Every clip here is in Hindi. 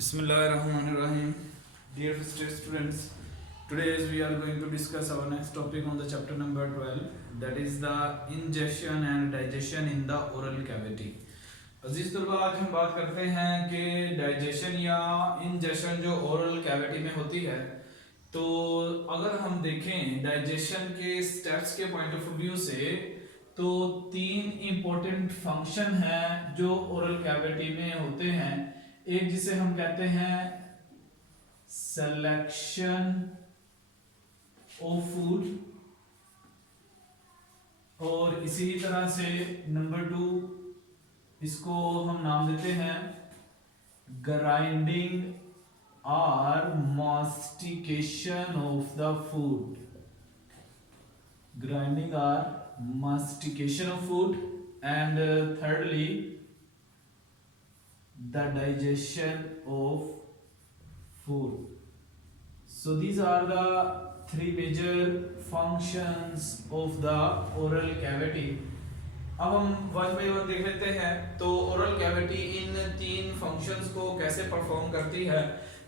Bismillahirrahmanirrahim. Dear students, today we are going to discuss our next topic on the chapter number 12, that is the ingestion and digestion in the oral cavity. अजीज तलबा, आज हम बात करते हैं कि डाइजेशन या इंजेशन जो ओरल कैविटी में होती है। तो अगर हम देखें डाइजेशन के स्टेप्स के पॉइंट ऑफ व्यू से, तो तीन इंपॉर्टेंट फंक्शन हैं जो ओरल कैविटी में होते हैं। एक जिसे हम कहते हैं सिलेक्शन ऑफ फूड, और इसी तरह से नंबर 2 इसको हम नाम देते हैं ग्राइंडिंग और mastication of the food. Grinding और mastication of food, and thirdly the digestion of food. So these are the three major functions of the oral cavity. अब हम वन बाय वन देख लेते हैं। तो ओरल कैविटी इन तीन फंक्शंस को कैसे परफॉर्म करती है।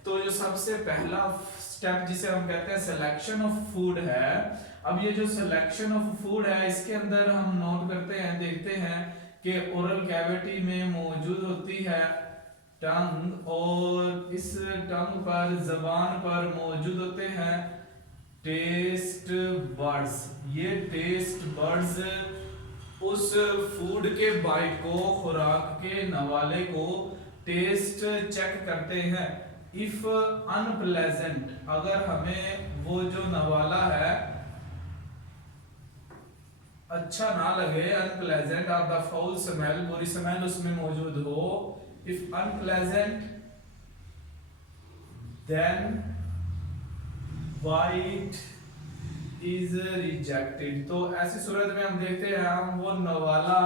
तो जो सबसे पहला स्टेप जिसे हम कहते हैं सिलेक्शन ऑफ फूड है। अब ये जो सिलेक्शन ऑफ फूड है, इसके अंदर हम नोट करते हैं, देखते हैं कि ओरल कैविटी में मौजूद होती है टंग, और इस टंग पर, जबान पर मौजूद होते हैं टेस्ट बड्स। ये टेस्ट बड्स उस फूड के बाइट को, खुराक के नवाले को टेस्ट चेक करते हैं। इफ अनप्लेजेंट, अगर हमें वो जो नवाला है अच्छा ना लगे, unpleasant of the foul smell, बुरी स्मेल उसमें मौजूद हो, if unpleasant, then bite is rejected। तो ऐसी सूरत में हम देखते हैं हम वो नवाला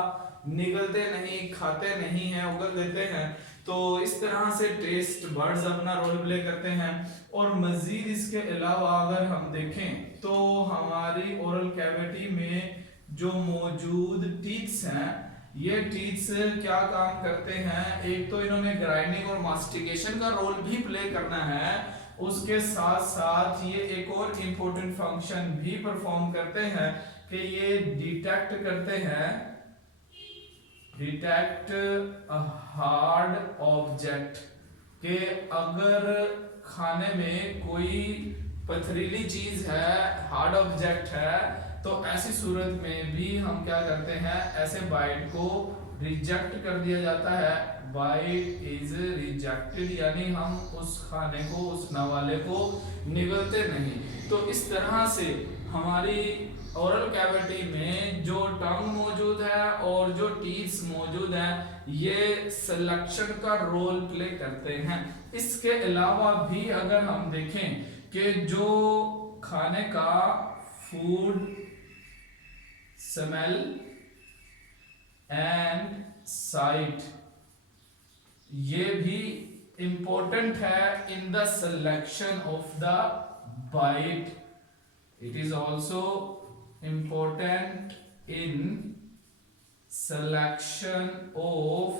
निगलते नहीं, खाते नहीं हैं, उगल देते हैं। तो इस तरह से टेस्ट बर्ड्स अपना रोल प्ले करते हैं। और मजीद इसके अलावा अगर हम देखें तो हमारी ओरल कैविटी में जो मौजूद टीथ्स हैं, ये टीथ्स क्या काम करते हैं। एक तो इन्होंने ग्राइंडिंग और मास्टिकेशन का रोल भी प्ले करना है, उसके साथ साथ ये एक और इम्पोर्टेंट फंक्शन भी परफॉर्म करते हैं कि ये डिटेक्ट करते हैं, डिटेक्ट अ हार्ड ऑब्जेक्ट, कि अगर खाने में कोई पथरीली चीज है, हार्ड ऑब्जेक्ट है, तो ऐसी सूरत में भी हम क्या करते हैं, ऐसे बाइट को रिजेक्ट कर दिया जाता है। बाइट इज रिजेक्टेड, यानी हम उस खाने को, उस नवाले को निगलते नहीं। तो इस तरह से हमारी ओरल कैविटी में जो टंग मौजूद है और जो टीथ्स मौजूद है, ये सिलेक्शन का रोल प्ले करते हैं। इसके अलावा भी अगर हम देखें कि जो खाने का फूड स्मेल एंड साइट, ये भी इंपॉर्टेंट है in the selection of the bite. It is also important in selection of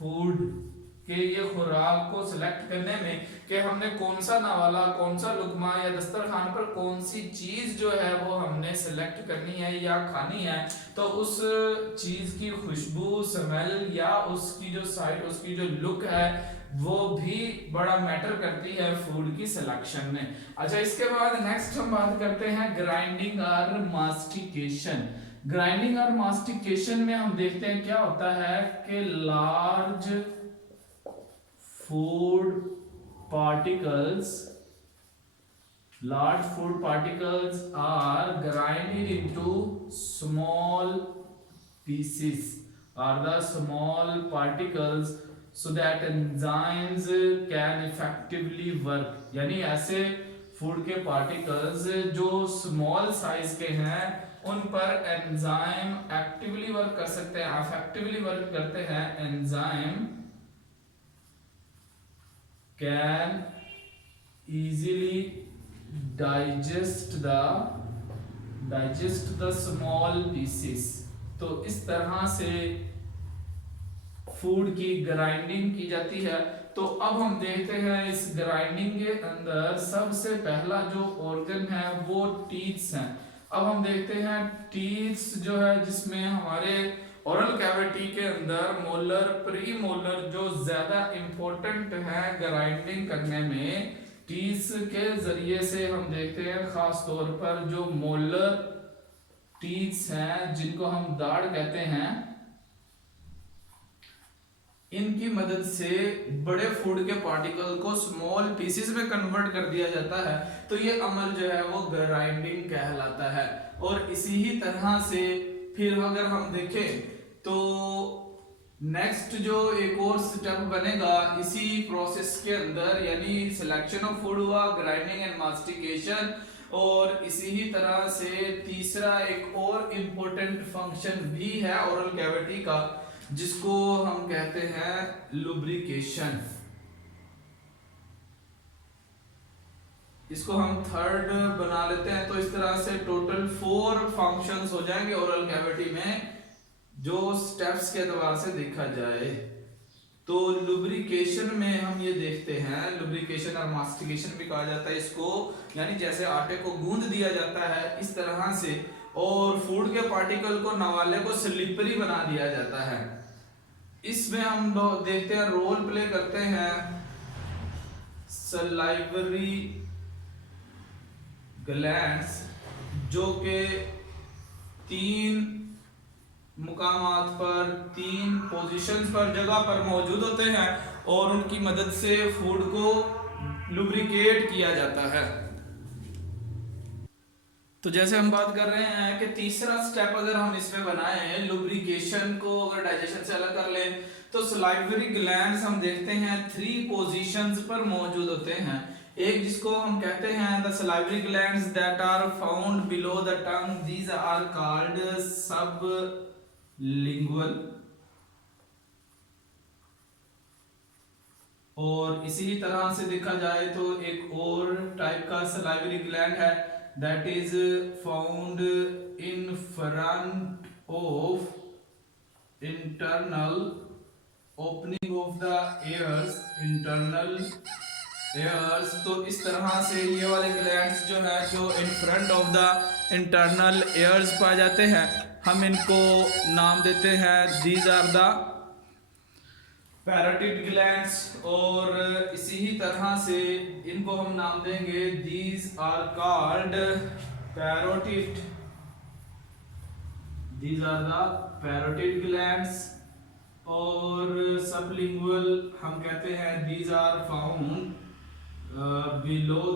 food, कि ये खुराक को सिलेक्ट करने में कि हमने कौन सा नवाला, कौन सा लुकमा या दस्तरखान पर कौन सी चीज जो है वो हमने सिलेक्ट करनी है या खानी है। तो उस चीज की खुशबू, स्मेल या उसकी जो साइट, उसकी जो लुक है, वो भी बड़ा मैटर करती है फूड की सिलेक्शन में। अच्छा, इसके बाद नेक्स्ट हम बात करते हैं ग्राइंडिंग और मास्टिकेशन। ग्राइंडिंग और मास्टिकेशन में हम देखते हैं क्या होता है कि large food particles are grinded into small pieces, or the small particles, so that enzymes can effectively work। यानी ऐसे फूड के पार्टिकल्स जो स्मॉल साइज के हैं, उन पर एंजाइम एक्टिवली वर्क कर सकते हैं, इफेक्टिवली वर्क करते हैं। Enzyme can easily digest the small pieces। तो इस तरह से फूड की ग्राइंडिंग की जाती है। तो अब हम देखते हैं इस ग्राइंडिंग के अंदर सबसे पहला जो ऑर्गन है वो टीथ्स हैं। अब हम देखते हैं टीथ्स जो है जिसमें हमारे ओरल कैविटी के अंदर मोलर प्री मोलर जो ज्यादा इंपॉर्टेंट है ग्राइंडिंग करने में, टीथ्स के जरिए से हम देखते हैं खास तौर पर जो मोलर टीथ्स हैं जिनको हम दाढ़ कहते हैं, इनकी मदद से बड़े फूड के पार्टिकल को स्मॉल पीसेस में कन्वर्ट कर दिया जाता है। तो ये अमल जो है वो ग्राइंडिंग कहलाता है। और इसी ही तरह से फिर अगर हम देखें तो नेक्स्ट जो एक और स्टेप बनेगा इसी प्रोसेस के अंदर, यानी सिलेक्शन ऑफ फूड हुआ, ग्राइंडिंग एंड मास्टिकेशन, और इसी ही तरह से तीसरा एक और इम्पोर्टेंट फंक्शन भी है ओरल कैविटी का जिसको हम कहते हैं लुब्रिकेशन। इसको हम थर्ड बना लेते हैं। तो इस तरह से टोटल 4 फंक्शंस हो जाएंगे ओरल कैविटी में जो स्टेप्स के एतबार से देखा जाए। तो लुब्रिकेशन में हम ये देखते हैं, लुब्रिकेशन और मास्टिकेशन भी कहा जाता है इसको, यानी जैसे आटे को गूंद दिया जाता है इस तरह से, और फूड के पार्टिकल को नवाले को स्लिपरी बना दिया जाता है। इसमें हम देखते हैं रोल प्ले करते हैं सलाइवरी ग्लैंड्स जो के 3 मुकामात पर 3 पोजीशंस पर जगह पर मौजूद होते हैं और उनकी मदद से फूड को लुब्रिकेट किया जाता है। तो जैसे हम बात कर रहे हैं कि तीसरा स्टेप अगर हम इसमें बनाए लुब्रिकेशन को, अगर डाइजेशन से अलग कर लें तो सलाइवरी ग्लैंड्स हम देखते हैं 3 पोजीशंस पर मौजूद होते हैं। एक जिसको हम कहते हैं the salivary glands that are found below the tongue, these are called sublingual. और इसी तरह से देखा जाए तो एक और टाइप का सलाइवरी ग्लैंड है that is found in front of internal opening of the ears, internal ears। तो इस तरह से ये वाले ग्लैंड्स जो है जो in front of the internal ears पाए जाते हैं, हम इनको नाम देते हैं these are the पैराटिड ग्लैंड्स। और इसी ही तरह से इनको हम नाम देंगे these are called parotid, these are the parotid glands। और सबलिंगुअल हम कहते हैं these are found below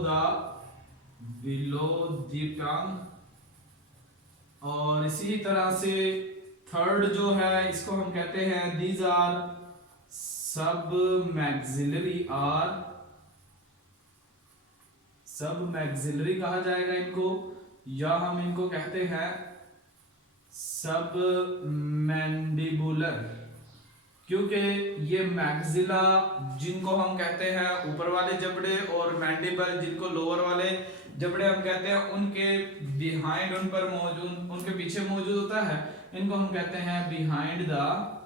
the tongue। और इसी तरह से थर्ड जो है इसको हम कहते हैं these are सब मैक्सिलरी कहा जाएगा इनको, या हम इनको कहते हैं सब मैंडिबुलर, क्योंकि ये मैक्सिला जिनको हम कहते हैं ऊपर वाले जबड़े और मैंडिबल जिनको लोअर वाले जबड़े हम कहते हैं उनके बिहाइंड, उन पर मौजूद, उनके पीछे मौजूद होता है, इनको हम कहते हैं बिहाइंड द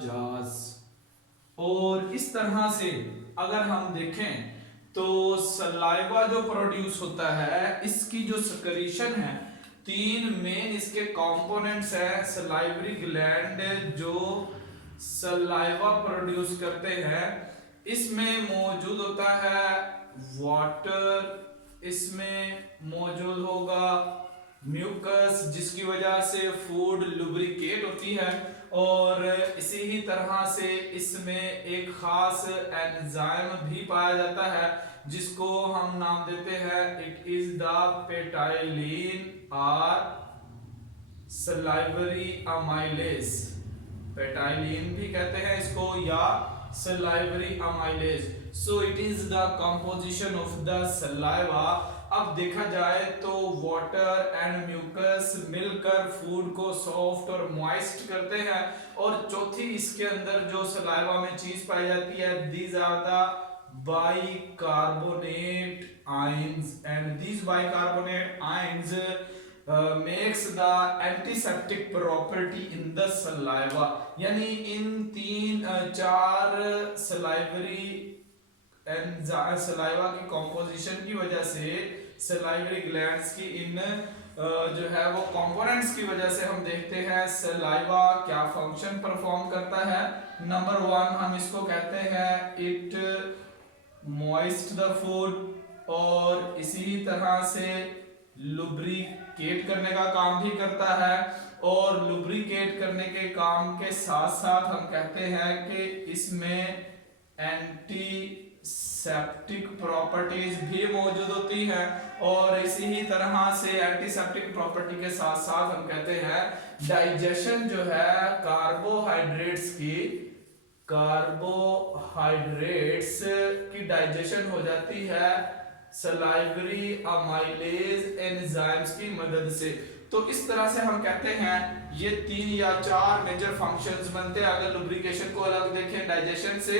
जॉज। और इस तरह से अगर हम देखें तो सलाइवा जो प्रोड्यूस होता है इसकी जो सक्रीशन है, 3 मेन इसके कंपोनेंट्स हैं। सलाइवरी ग्लैंड जो सलाइवा प्रोड्यूस करते हैं इसमें मौजूद होता है वाटर, इसमें मौजूद होगा म्यूकस जिसकी वजह से फूड लुब्रिकेट होती है, और इसी ही तरह से इसमें एक खास एंजाइम भी पाया जाता है जिसको हम नाम देते हैं इट इज द पेटाइलिन और सलाइवरी अमाइलेज। पेटाइलिन भी कहते हैं इसको या salivary amylase. So it is the composition of the saliva. अब देखा जाए तो वाटर एंड म्यूकस मिलकर फूड को सॉफ्ट और मॉइस्ट करते हैं। और चौथी इसके अंदर जो सलाइवा में चीज पाई जाती है these are the bicarbonate ions, and these bicarbonate ions makes the antiseptic property in the saliva, यानी इन चार सलाइवरी सलाइवा की कॉम्पोजिशन की वजह से, सलाइवरी ग्लैंड्स की इन जो है वो कंपोनेंट्स की वजह से हम देखते हैं सलाइवा क्या फंक्शन परफॉर्म करता है। नंबर 1 हम इसको कहते हैं इट मॉइस्ट द फूड, और इसी तरह से लुब्रिकेट करने का काम भी करता है, और लुब्रिकेट करने के काम के साथ साथ हम कहते हैं कि इसमें एंटीसेप्टिक प्रॉपर्टीज भी मौजूद होती हैं, और इसी ही तरह से एंटीसेप्टिक प्रॉपर्टी के साथ साथ हम कहते हैं डाइजेशन जो है कार्बोहाइड्रेट्स की डाइजेशन हो जाती है सलाइवरी अमाइलेज एंजाइम्स की मदद से। तो इस तरह से हम कहते हैं ये 3 या 4 मेजर फंक्शंस बनते हैं। अगर लुब्रिकेशन को अलग देखें डाइजेशन से,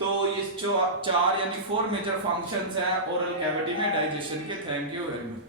तो ये जो 4 यानी 4 मेजर फंक्शंस हैं ओरल कैविटी में डाइजेशन के। Thank you very much.